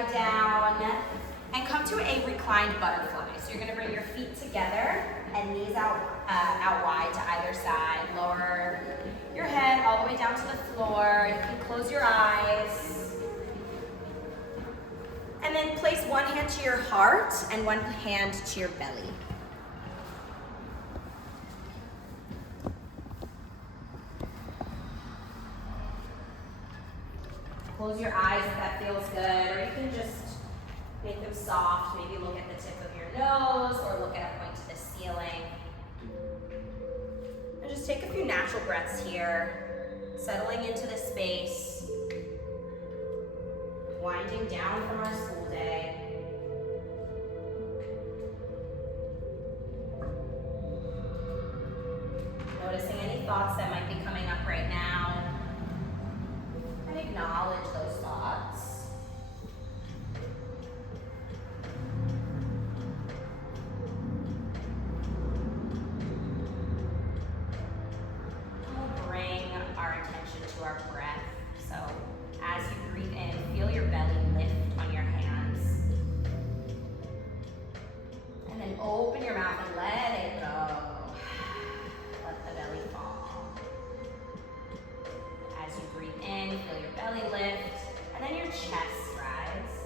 lie down and come to a reclined butterfly. So you're gonna bring your feet together and knees out wide to either side. Lower your head all the way down to the floor. You can close your eyes. And then place one hand to your heart and one hand to your belly. Close your eyes if that feels good, or you can just make them soft. Maybe look at the tip of your nose or look at a point to the ceiling. And just take a few natural breaths here, settling into the space, winding down from our school day. Noticing any thoughts that might be coming up right now. And acknowledge those thoughts. And we'll bring our attention to our breath. So as you breathe in, feel your belly lift on your hands. And then open your mouth and let it go. Let the belly fall. As you breathe in, feel your belly lift, and then your chest rise.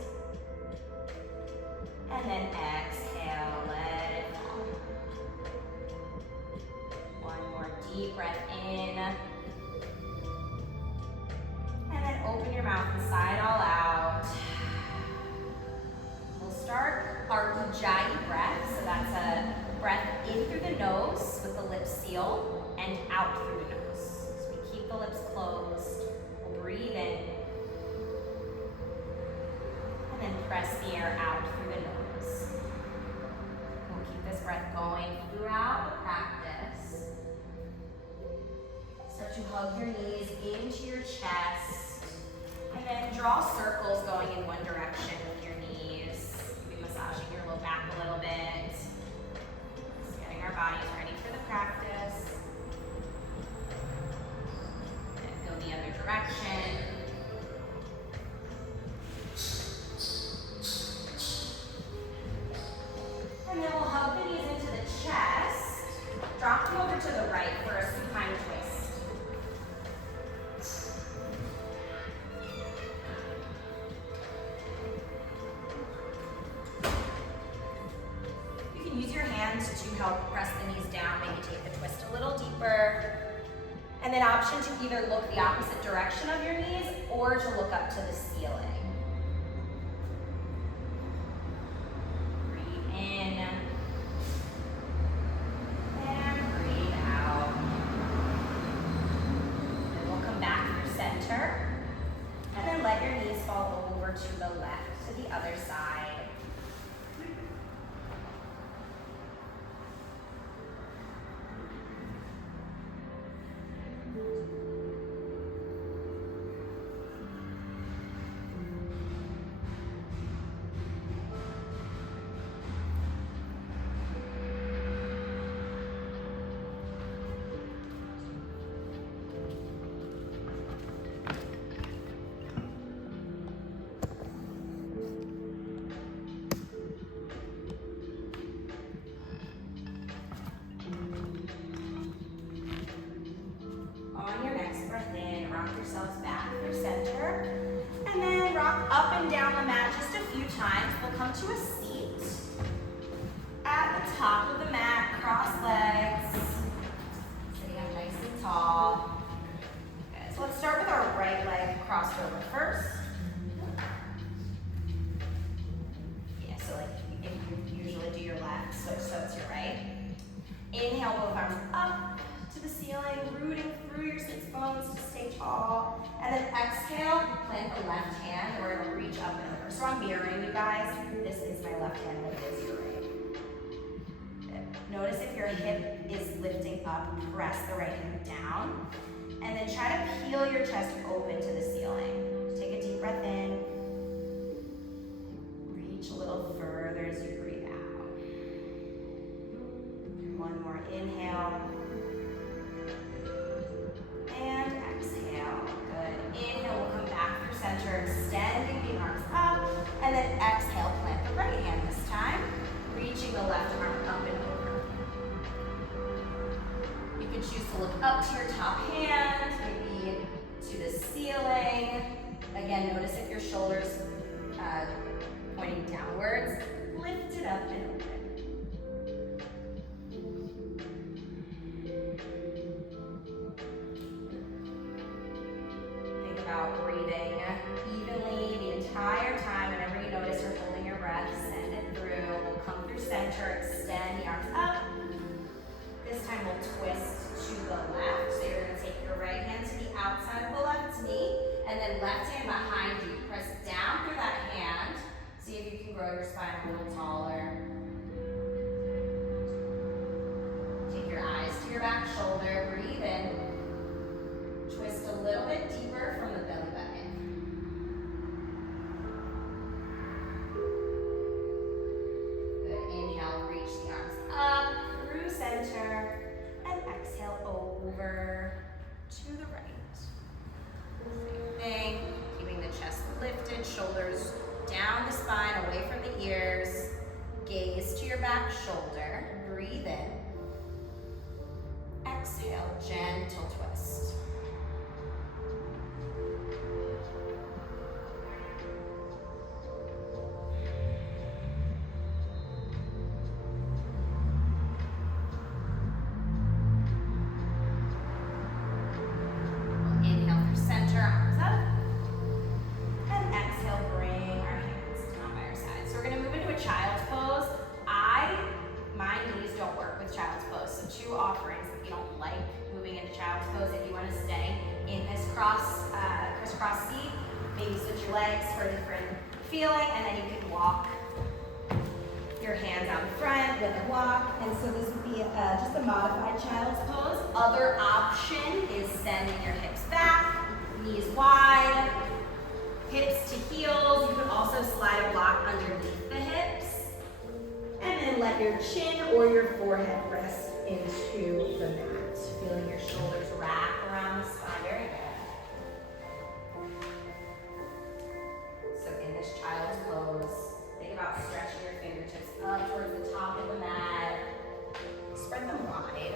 And then exhale, let it fall. One more deep breath in. And then open your mouth and sigh it all out. We'll start our Ujjayi breath. So that's a breath in through the nose with the lips sealed and out through the nose. So we keep the lips closed. We'll breathe in. And then press the air out through the nose. We'll keep this breath going throughout the practice. Start to hug your knees into your chest. And then draw circles going in one direction with your knees. Maybe massaging your low back a little bit. Just getting our bodies ready for the practice. And go the other direction. And then we'll hug the knees into the chest. Drop them over to the right for a supine twist. Use your hands to help press the knees down, maybe take the twist a little deeper. And then option to either look the opposite direction of your knees or to look up to the ceiling. Breathe in. And breathe out. Then we'll come back through center. And then let your knees fall over to the left, to the other side. Yourselves back through center, and then rock up and down the mat just a few times. We'll come to a seat at the top of the mat, cross legs, sitting up nice and tall. Good. So let's start with our right leg crossed over first. Yeah, so like if you usually do your left, switch so it's your right. Inhale, both arms up to the ceiling, rooting through your sits bones to stay tall. And then exhale, plant the left hand, and we're gonna reach up and over. So I'm mirroring you guys. This is my left hand, what is your right? Good. Notice if your hip is lifting up, press the right hand down. And then try to peel your chest open to the ceiling. Take a deep breath in. Reach a little further as you breathe out. One more inhale. And exhale. Good. Inhale, we'll come back through center, extending the arms up. And then exhale, plant the right hand this time, reaching the left arm up and over. You can choose to look up to your top hand, maybe to the ceiling. Again, notice if your shoulders pointing downwards. Lift it up and open. Think about breathing evenly the entire time. Whenever you notice you're holding your breath, send it through. We'll come through center, extend the arms up. This time we'll twist to the left. So you're going to take your right hand to the outside of the left knee, and then left hand behind you. Press down through that hand. See if you can grow your spine a little taller. Take your eyes to your back shoulder. Breathe in. Twist a little bit deeper from the belly button. Good. Inhale, reach the arms up through center, and exhale over to the right. Same thing, keeping the chest lifted, shoulders down the spine, away from the ears. Gaze to your back shoulder. Breathe in. Exhale, gentle twist. Crisscross seat, maybe switch your legs for a different feeling, and then you can walk your hands out in front with a walk. And so this would be just a modified child's pose. Other option is sending your hips back, knees wide, hips to heels. You can also slide a block underneath the hips, and then let your chin or your forehead rest into the mat, feeling your shoulders wrap around the spine. Very good. Child's pose. Think about stretching your fingertips up towards the top of the mat. Spread them wide.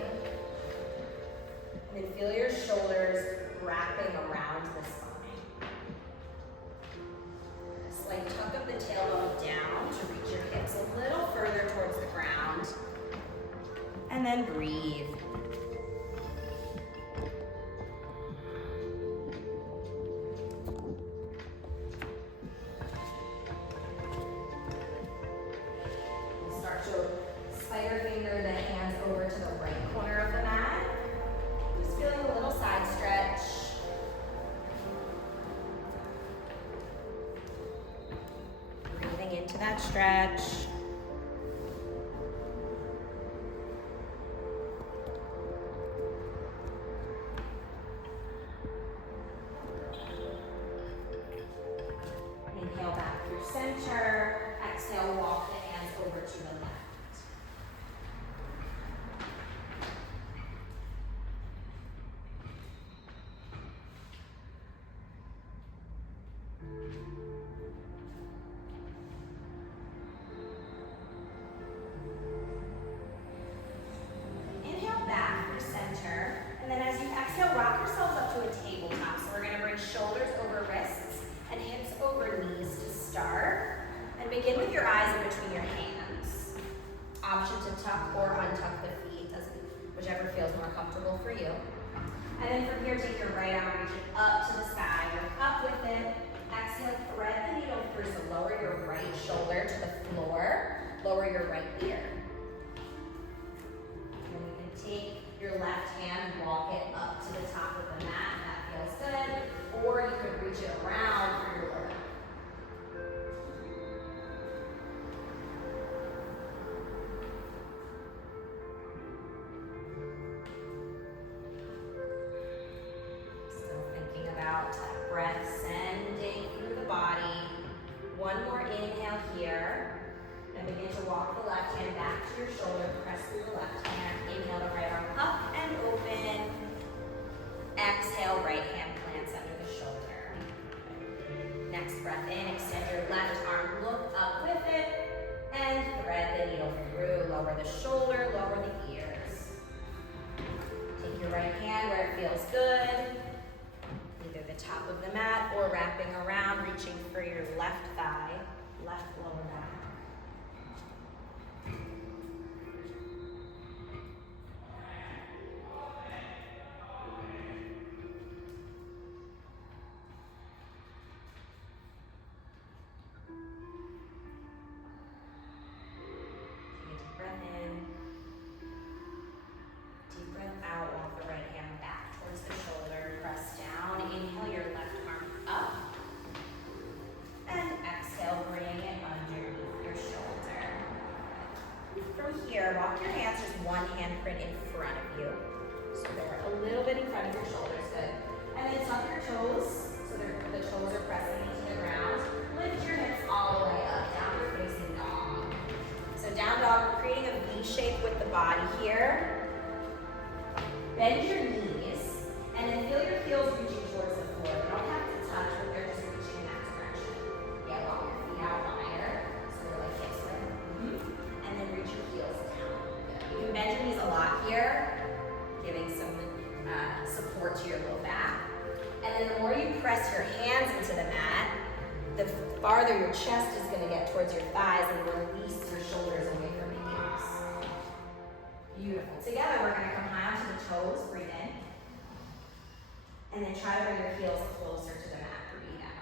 And then feel your shoulders wrapping around the spine. A slight tuck of the tailbone down to reach your hips a little further towards the ground. And then breathe. Spider finger the hands over to the right corner of the mat. Just feeling a little side stretch. Breathing into that stretch. Inhale back through center. Exhale, walk the hands over to the left. Inhale back through center, and then as you exhale, rock yourselves up to a tabletop. So we're going to bring shoulders over wrists and hips over knees to start. And begin with your eyes in between your hands. Option to tuck or untuck the feet, whichever feels more comfortable for you. And then from here, take your right arm, reach it up to the sky, look up with it. Exhale, thread the needle through, so lower your right shoulder to the floor, lower your right ear. And then you can take your left hand, walk it up to the top of the mat, if that feels good. Or you could reach it around for your lower back. That breath sending through the body. One more inhale here. And begin to walk the left hand back to your shoulder. Press through the left hand. Inhale the right arm up and open. Exhale, right hand plants under the shoulder. Next breath in, extend your left arm left thigh, left lower back. Take a deep breath in. Deep breath out, walk the right hand back towards the shoulder, press down, inhale your left arm up, and exhale, bring it underneath your shoulder. From here, walk your hands just one handprint in front of you. So they're a little bit in front of your shoulders, good. And then tuck your toes, so the toes are pressing into the ground. Lift your hips all the way up, downward facing dog. So down dog, we're creating a V shape with the body here. Bend your knees, and then feel your heels reaching towards the floor. You don't have to touch, but they're just reaching in that direction. Yeah, walk your feet out wider, so they're like hips width. And then reach your heels down. You can bend your knees a lot here, giving some support to your low back. And then the more you press your hands into the mat, the farther your chest is going to get towards your thighs and release your shoulders away from your knees. Beautiful. Together, we're going to come high onto the toes, breathe in. And then try to bring your heels closer to the mat, breathe out.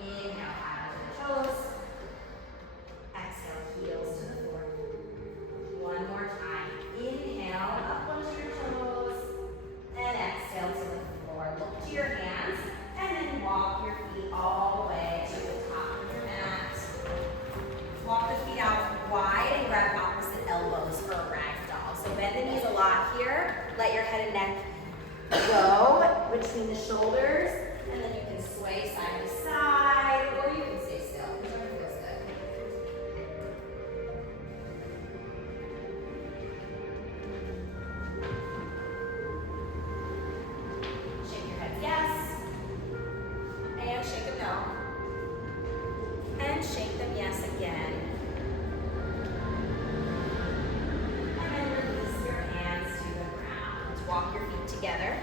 Inhale, high onto the toes. Exhale, heels to the floor. One more time. Inhale, up onto your toes. And exhale to the floor. Look to your hands, and then walk your feet all the way to the top of your mat. Walk the feet out wide and grab opposite elbows for a ragdoll. So bend the knees a lot here. Let your head and neck go between the shoulders, and then you can sway side to side, or you can stay still. Whichever feels good. Shake your head yes, and shake them no, and shake them yes again. Walk your feet together.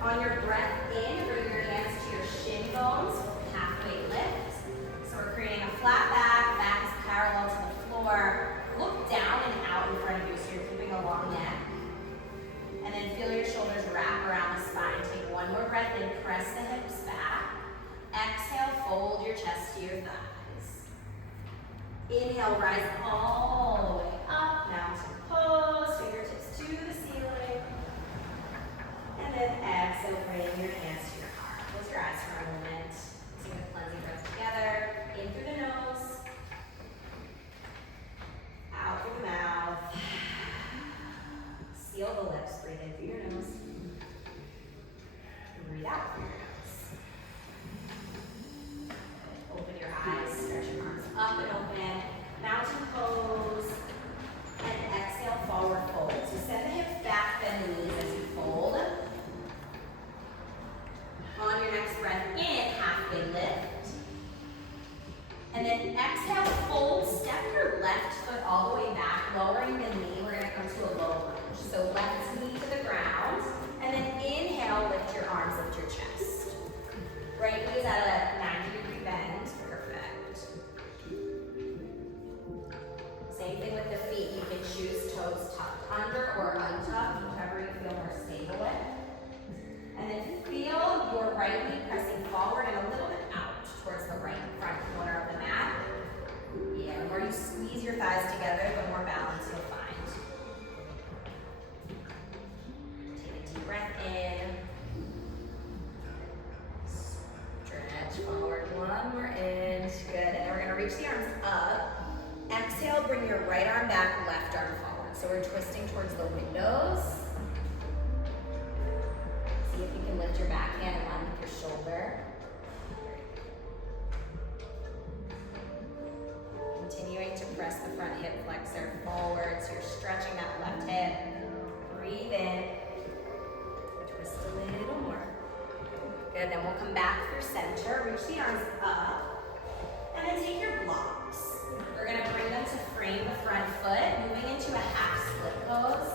On your breath in, bring your hands to your shin bones, halfway lift. So we're creating a flat back, back is parallel to the floor. Look down and out in front of you so you're keeping a long neck. And then feel your shoulders wrap around the spine. Take one more breath in, press the hips back. Exhale, fold your chest to your thighs. Inhale, rise all the way up, mountain pose, fingertips to the ceiling. And then exhale, bring your hands to your heart. Close your eyes for a moment. Take a cleansing breath together. In through the nose. Out through the mouth. Seal the lips. Breathe in through your nose. And breathe out through your nose. Open your eyes. Stretch your arms up and open. Mountain pose. And exhale, forward fold. So send the hips back, bend the knees as you fold. On your next breath in, halfway lift. And then exhale, fold, step your left foot all the way back, lowering the knee. We're going to come to a low lunge. So left knee to the ground. And then inhale, lift your arms, lift your chest. Right knee is at a 90-degree bend. Perfect. Same thing with the feet. You can choose toes tucked under or untucked, whichever you feel more stable with. And then feel your right knee pressing forward and a little bit out towards the right front corner of the mat. Yeah, the more you squeeze your thighs together, the more balance you'll find. Take a deep breath in. Stretch forward, one more inch. Good, and then we're gonna reach the arms up. Exhale, bring your right arm back, left arm forward. So we're twisting towards the windows. See if you can lift your back hand in line with your shoulder. Continuing to press the front hip flexor forward, so you're stretching that left hip. Breathe in. Twist a little more. Good, then we'll come back through center, reach the arms up, and then take your blocks. We're gonna bring them to frame the front foot, moving into a half split pose.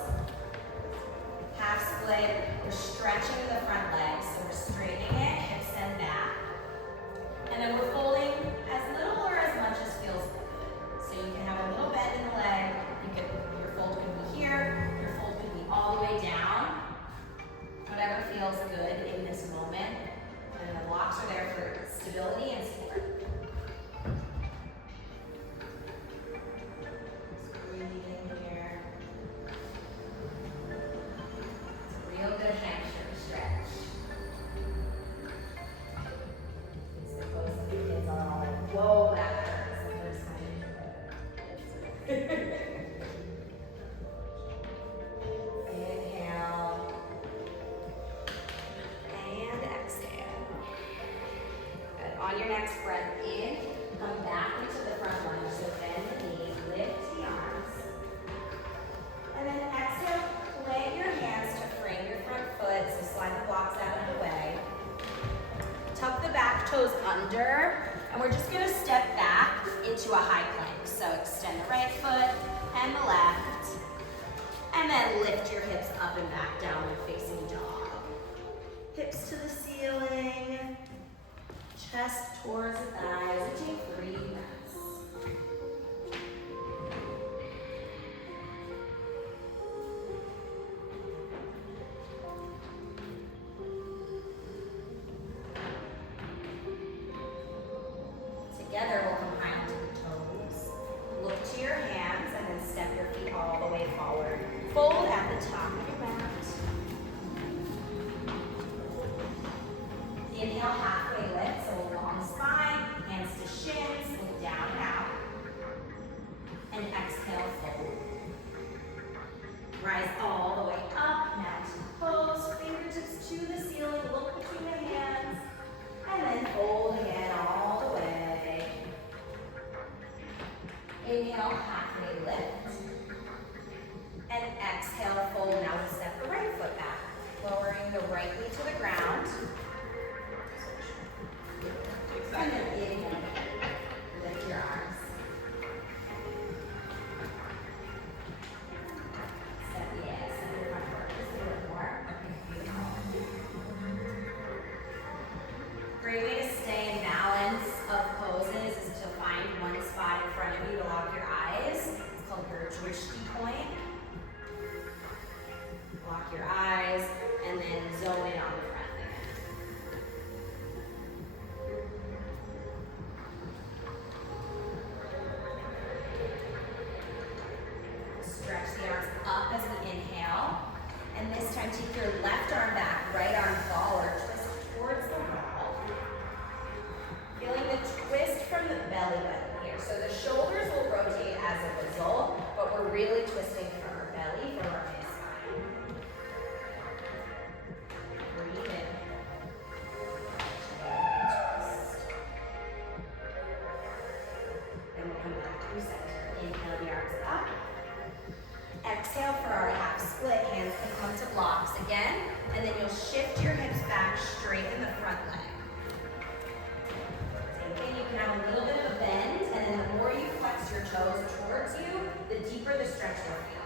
Half split, we're stretching the front legs, so we're straightening it, hips and back. stability and support. Just breathing here. It's a real good hamstring stretch. Suppose the kids are all like, whoa, that hurts the first time you do it. Inhale. And exhale. Good. On your next breath in, come back into the front lunge. So bend the knees, lift the arms. And then exhale, plant your hands to frame your front foot. So slide the blocks out of the way. Tuck the back toes under. And we're just gonna step back into a high plank. So extend the right foot and the left. And then lift your hips up and back, downward facing dog. Hips to the ceiling, chest towards the thighs, and take 3 breaths. Together, we'll come high onto the toes. Look to your hands and then step your feet all the way forward. Fold at the top of your mat. Inhale, halfway lift, so a long spine, hands to shins, look down and out. And exhale, fold. Rise all the way up, mountain pose, fingertips to the ceiling, look between the hands, and then fold again all the way. Inhale, halfway lift. And exhale, fold. Now we'll step the right foot back, lowering the right knee to the ground. And then inhale, lift your arms. Step your front foot just a little more. Beautiful. Great way to stay in balance of poses is to find one spot in front of you to lock your eyes. It's called your drishti point. Lock your eyes and then zone in on the breath again. Stretch the arms up as we inhale. And this time take your left arm back, right arm forward, twist towards the wall. Feeling the twist from the belly button here. So the shoulders will rotate as a result, but we're really twisting from our belly, from our mid spine. Breathe in. Twist. Then we'll come back to center. Inhale the arms up. Exhale for our half split. Hands can come to blocks again. And then you'll shift your hips back, straighten the front leg. Same thing, you can have a little bit of a bend, and then the more you flex your toes towards you, the deeper the stretch will feel.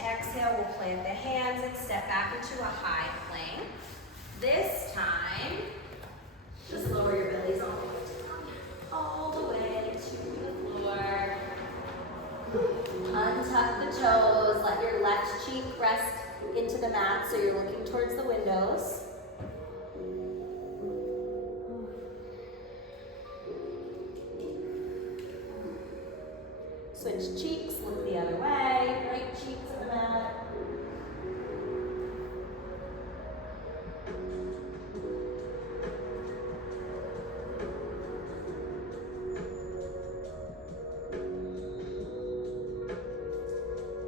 Exhale, we'll plant the hands and step back into a high plank. This time, just lower your bellies all the way to the floor. Untuck the toes, let your left cheek rest into the mat so you're looking towards the windows. Switch cheeks, look the other way, right cheek to the mat.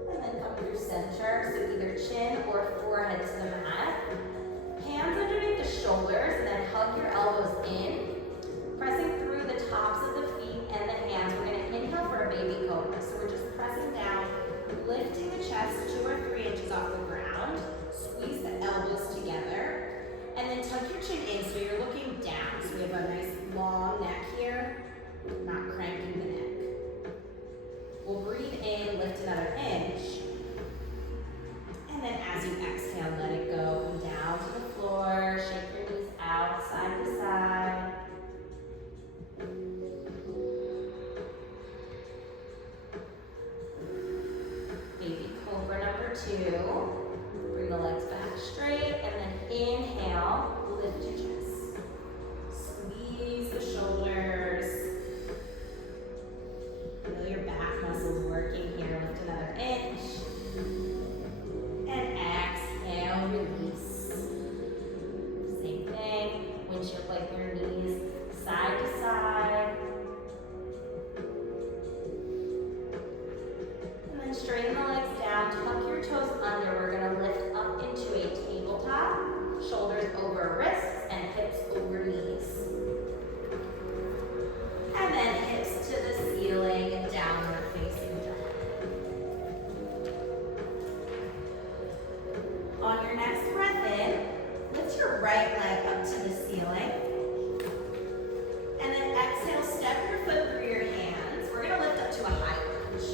And then come through center, so either chin or forehead to the mat. Hands underneath the shoulders, and then hug your elbows in, pressing through the tops of the feet and the hands. We're going to inhale for a baby cobra. So we're just pressing down, lifting the chest 2 or 3 inches off the as you exhale, let it go. Come down to the floor, shake your knees out, side to side. Baby cobra number 2. Bring the legs back straight, and then inhale, lift your chest. Squeeze the shoulders. Feel your back muscles working here. Lift another inch. And exhale, release. Same thing. Windshield like your knees side to side. And then straighten the legs down. Tuck your toes under. We're going to lift up into a tabletop. Shoulders over wrists and hips over knees. And then hips to the ceiling and downward facing dog. On your next breath in, lift your right leg up to the ceiling. And then exhale, step your foot through your hands. We're going to lift up to a high lunge.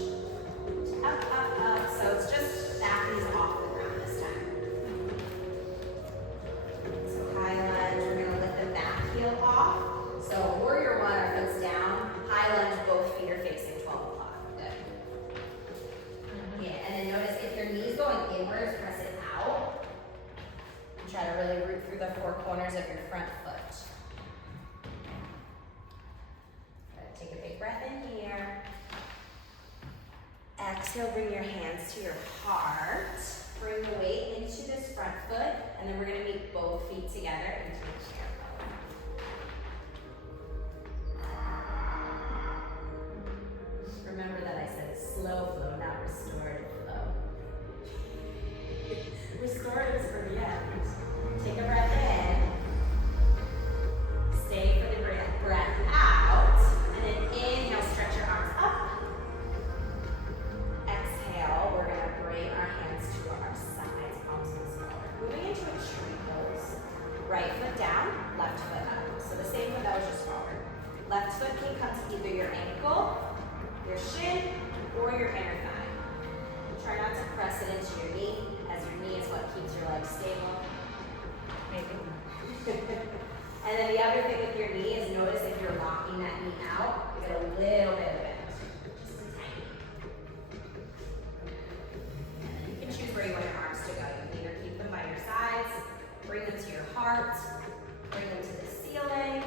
Up, up, up. So it's just back knees off the ground this time. So high lunge, we're going to lift the back heel off. So warrior 1, our foot's down. High lunge, both feet are facing 12 o'clock. Good. Yeah, and then notice if your knee's going inwards, press it out. And try to really root through the 4 corners of your front foot. Good. Take a big breath in here. Exhale, bring your hands to your heart. Bring the weight into this front foot, and then we're going to meet both feet together into the chair pose. Remember that I said slow flow, not restorative flow. Restorative is for the end. Take a breath in. Stay for the breath out. And then inhale, stretch your arms up. Exhale, we're going to bring our hands to our sides, palms to the floor. Moving into a tree pose. Right foot down, left foot up. So the same foot that was just forward. Left foot can come to either your ankle, your shin, or your inner thigh. Try not to press it into your knee, as your knee is what keeps your legs stable. And then the other thing with your knee is notice if you're locking that knee out, you get a little bit of bend. Just a tiny. And then you can choose where you want your arms to go. You can either keep them by your sides, bring them to your heart, bring them to the ceiling.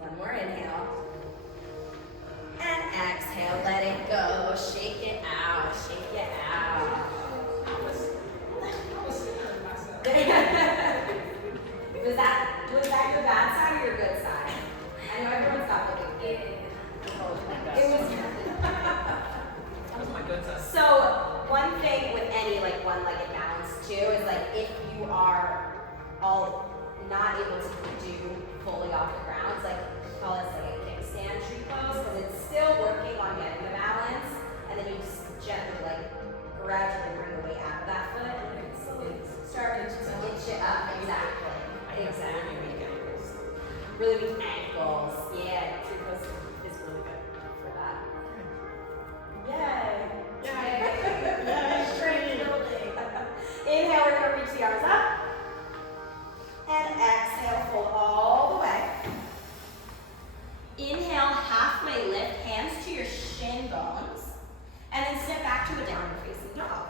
One more inhale. And exhale, let it go. Shake it out, shake it out. Was that your bad side or your good side? I know everyone's got looking. It was That was my good side. So one thing with any like one-legged balance too is like if you are all not able to do fully off the ground, it's like call this like a kickstand tree pose because it's still working on getting the balance, and then you just gently like gradually bring the weight out of that foot and then slowly start to inch it up. Exactly. Exactly. Really weak ankles. Yeah, tree pose is really good for that. Yay! Yay! Strength building. Inhale, we're gonna reach the arms up. And exhale, fold all the way. Inhale, halfway lift, hands to your shin bones. And then step back to a downward facing dog.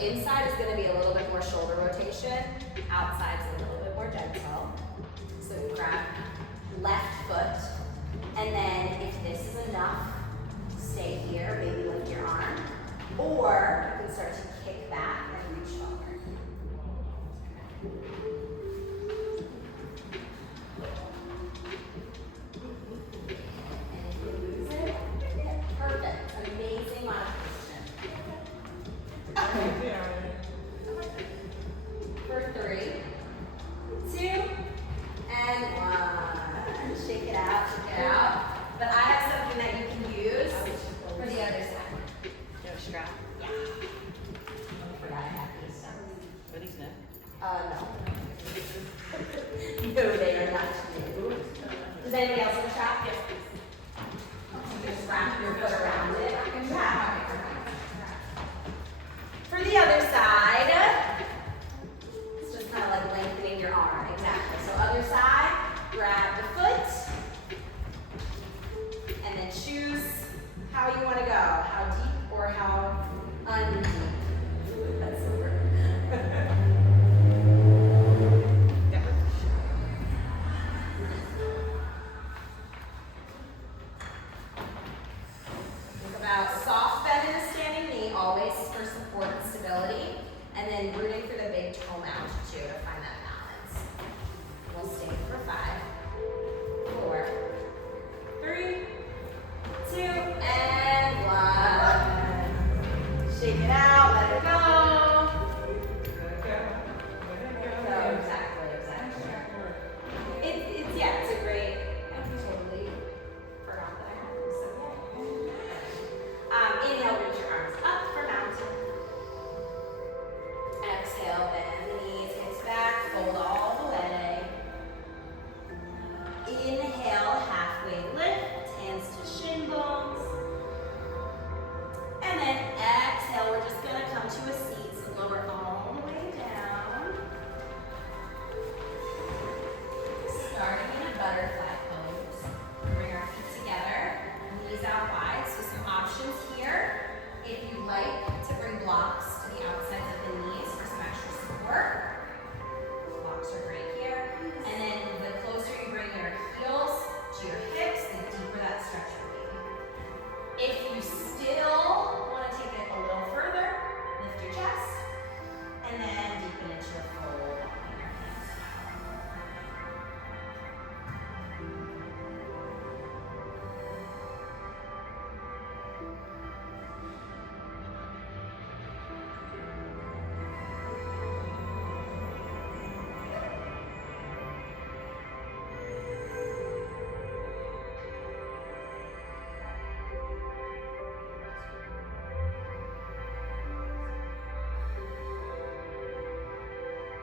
inside is gonna be a little bit more shoulder rotation, outside's a little bit more gentle. So grab left foot, and then if this is enough, stay here, maybe lift your arm, or you can start to kick back and reach forward. And if you lose it, perfect, amazing modification. Okay. For 3, 2, and 1. Shake it out, shake it out. But I have something that you can use for the other side. No strap. Yeah. I forgot I have these stuff. Are these new? No. No, they are not new. Does anybody else have a strap? Yes, please. Just wrap your foot around it. Yeah. For the other side, it's just kind of like lengthening your arm. Exactly. So other side, grab the foot, and then choose how you want to go. How deep or how undeep. Ooh, that's so weird. Think about soft bend in the standing knee, always for support and stability, and then rooting through the big toe mound too to find that balance. We'll stay for 5, 4, 3, 2, and 1. Shake it out, let it go. No, exactly. It's a great, I totally forgot that I had this, so yeah. Inhale, reach your arms up for mountain. Exhale, bend the knees, hips back, fold all the way. Inhale, halfway lift, hands to shin bones. And then exhale, we're just gonna come to a seat, so lower all the way down. Starting in a butterfly pose. Bring our feet together, knees out wide. So some options here. If you like to bring blocks to the outsides of the knees for some extra support. Blocks are great here. And then the closer you bring your heels to your hips, the deeper that stretch will be. If you still want to take it a little further, lift your chest, and then deepen into a fold, walking your hands down.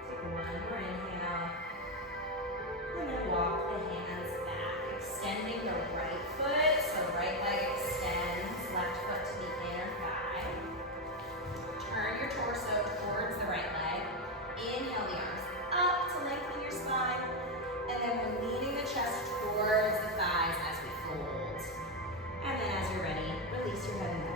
Take one more inhale. And then walk the hands back, extending the right foot. So right leg extends, left foot to the inner thigh. Turn your torso towards the right leg. Inhale the arms up to lengthen your spine. And then we're leaning the chest towards the thighs as we fold. And then as you're ready, release your head and neck.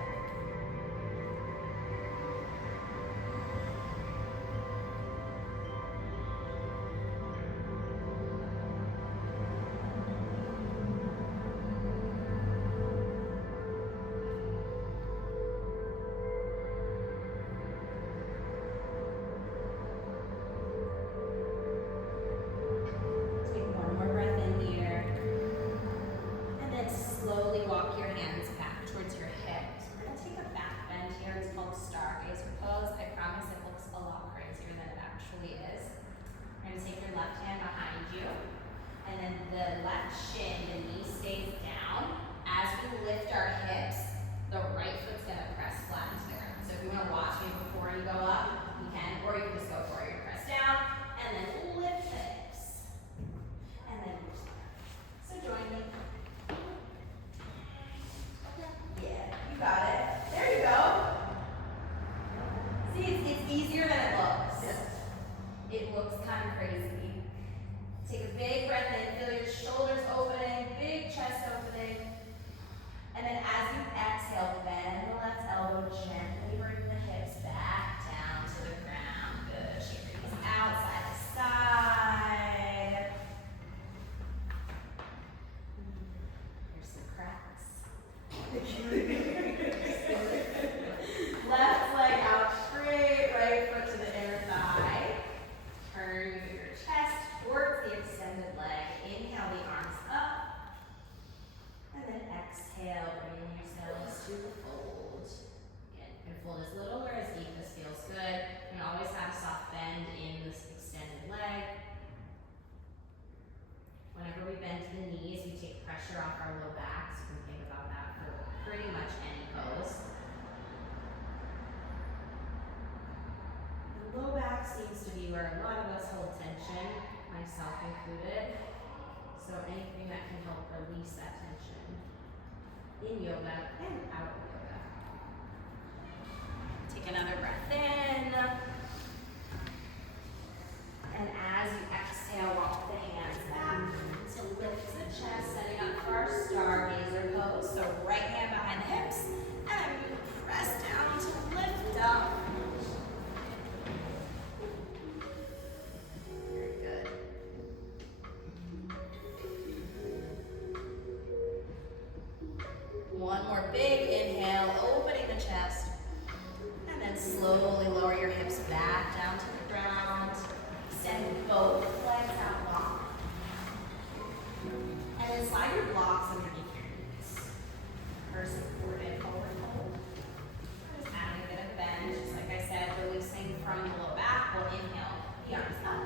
included. So anything that can help release that tension in yoga and out of yoga. Take another breath in. And as you exhale, walk the hands back to lift the chest, setting up for our stargazer pose. So right hand behind the hips, and press down to lift up. Very good. One more big inhale, opening the chest. And then slowly lower your hips back down to the ground. Extend both legs out long. And then slide your blocks underneath your knees. Or supported forward fold. Just adding a bit of bend, just like I said, releasing from the low back. We'll inhale the arms up.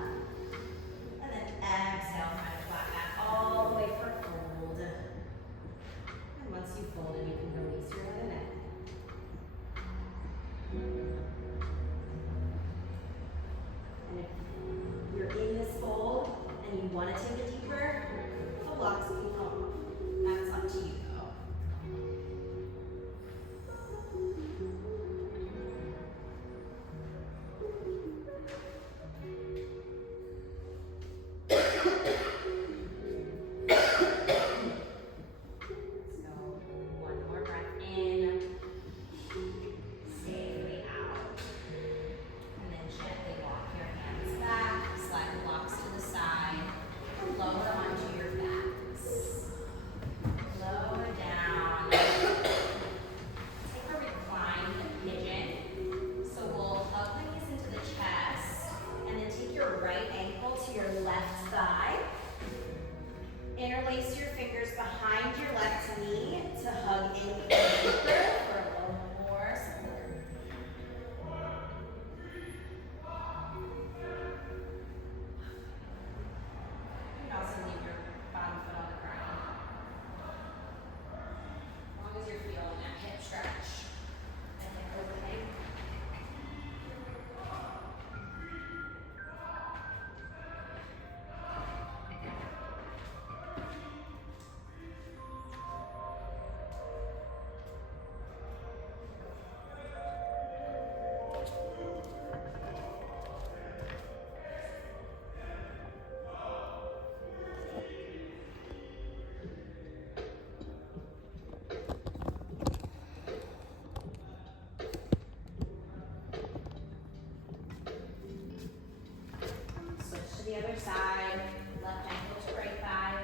And then exhale, kind of flat back all the way for a fold. And once you've folded, you can release your other neck. And if you're in this fold and you want to take it deeper, the blocks can come off. That's up to you though. Let's go. One more breath in. Safely out. And then gently walk your hands back, slide the blocks to the side, and lower onto your backs. Lower down. Take a reclined pigeon. So we'll hug the knees into the chest, and then take your right ankle to your left thigh. Interlace your fingers behind your left knee to hug in deeper for a little more support. You can also leave your bottom foot on the ground. As long as you're feeling that hip stretch and hip opening. Switch to the other side, left ankle to right thigh.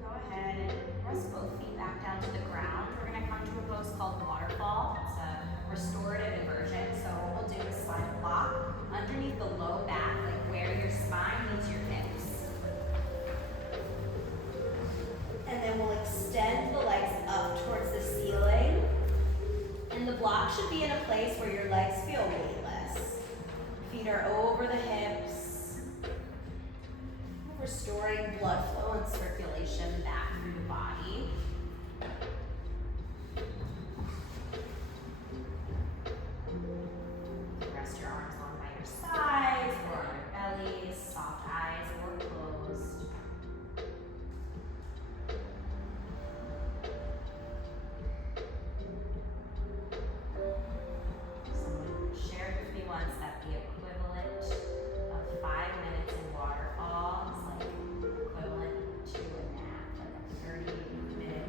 Go ahead and press both feet back down to the ground. We're going to come to a pose called waterfall. It's a restorative inversion. So what we'll do is slide a block underneath the low back, like where your spine meets your hips. And then we'll extend the legs up towards the ceiling. And the block should be in a place where your legs feel weightless. Feet are over the hips. Restoring blood flow and circulation back through the body. Rest your arms along by your sides or on your bellies, soft eyes or closed. Someone shared with me once that the equivalent of 5 minutes in waterfall is like equivalent to a nap, like a 30-minute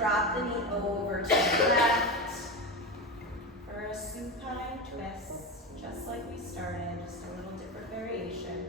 drop the knee over to the left for a supine twist, just like we started, just a little different variation.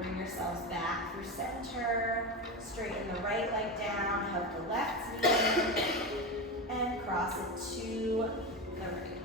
Bring yourselves back through center, straighten the right leg down, hug the left knee, and cross it to the right.